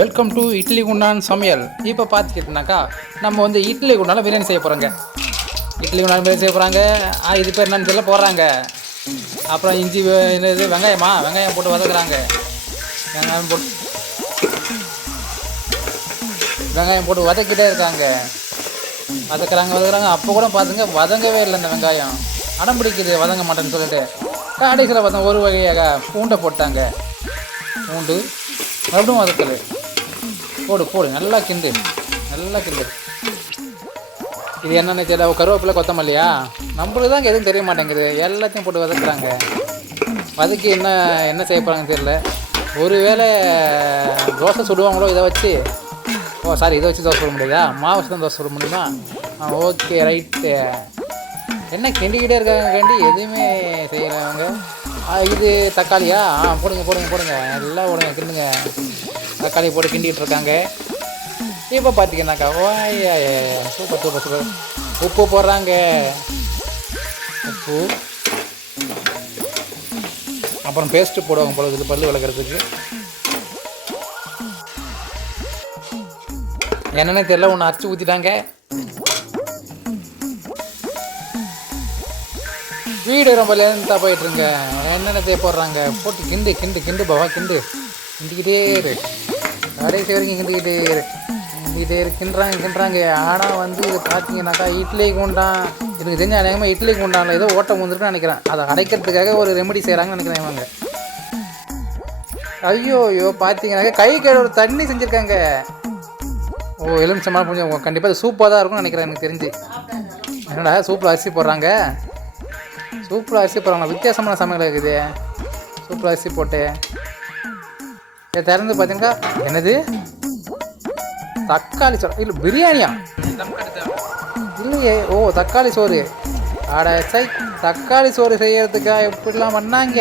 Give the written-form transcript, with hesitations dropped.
Welcome to idli குண்டான் சமையல். இப்போ பார்த்துக்கிட்டோம்னாக்கா நம்ம வந்து இட்லி குண்டான பிரியாணி செய்ய போகிறோங்க. இட்லி குண்டான பிரியாணி செய்ய போகிறாங்க. இது பேர் என்னன்னு தெரியல போடுறாங்க. அப்புறம் இஞ்சி என்னது வெங்காயம் போட்டு வதக்குறாங்க. வெங்காயம் போட்டு வதக்கிட்டே இருக்காங்க. வதக்குறாங்க. அப்போ கூட பார்த்துங்க வதங்கவே இல்லை. இந்த வெங்காயம் அடம் பிடிக்குது வதங்க மாட்டேன்னு சொல்லிட்டு கடைசியில் பார்த்தா ஒரு வகையாக பூண்டை போட்டாங்க. பூண்டு மறுபடியும் வதக்கல் போடு நல்லா கிண்டு. இது என்னென்னு தெரியல. கருவேப்பிலை கொத்தமல்லியா நம்மளுக்கு தான் எதுவும் தெரிய மாட்டேங்குது. எல்லாத்தையும் போட்டு வதக்குறாங்க. வதக்கி என்ன செய்ய போகிறாங்கன்னு தெரியல. ஒருவேளை தோசை சுடுவாங்களோ இதை வச்சு. இதை வச்சு தோசை சுட முடியாதா? மாவு வச்சு தான் தோசை சுட முடியுமா? Okay right. என்ன கிண்டிக்கிட்டே இருக்காங்க. எதுவுமே செய்யறாங்க. இது தக்காளியா? போடுங்க எல்லாம் கிண்டுங்க. தக்காளி போட்டு கிண்டிகிட்டு இருக்காங்க. இப்போ பார்த்தீங்கன்னாக்கா சூப்பர். உப்பு போடுறாங்க. உப்பு அப்புறம் பேஸ்ட்டு போடுவாங்க போல இருக்குது பல்லு விளக்குறதுக்கு. என்னென்னு தெரியல. ஒன்று அரைச்சி ஊற்றிட்டாங்க. வீடு ரொம்ப லேந்தாக போயிட்டுருங்க. என்னென்ன போடுறாங்க போட்டு கிண்டு பாவா கிண்டிக்கிட்டே இரு. கடைசி வரைக்கும் கிண்டிக்கிட்டே இரு. கிண்டுறாங்க. ஆனால் வந்து இது பார்த்தீங்கன்னாக்கா இட்லி குண்டான் இதுக்கு தெரிஞ்ச அநேகமாக இட்லி குண்டானில் ஏதோ ஓட்டம் வந்துருக்குன்னு நினைக்கிறேன். அதை அடைக்கிறதுக்காக ஒரு ரெமெடி செய்கிறாங்கன்னு நினைக்கிறேன் இவங்க. ஐயோ பார்த்தீங்கன்னாக்கா கை கழுவுற தண்ணி செஞ்சுருக்காங்க. எலுமிச்சம்பழம் கொஞ்சம் கண்டிப்பாக அது சூப்பாக தான் இருக்கும்னு நினைக்கிறேன் எனக்கு தெரிஞ்சு. என்னடா சூப்பில் அரிசி போடுறாங்க. வித்தியாசமான சமையல் இருக்குது. சூப்பர் அரிசி போட்டு இதை திறந்து பார்த்தீங்கன்னா என்னது தக்காளி சோறு இல்லை பிரியாணியா இல்லையே. தக்காளி சோறு. தக்காளி சோறு செய்யறதுக்கா எப்படிலாம் பண்ணாங்க.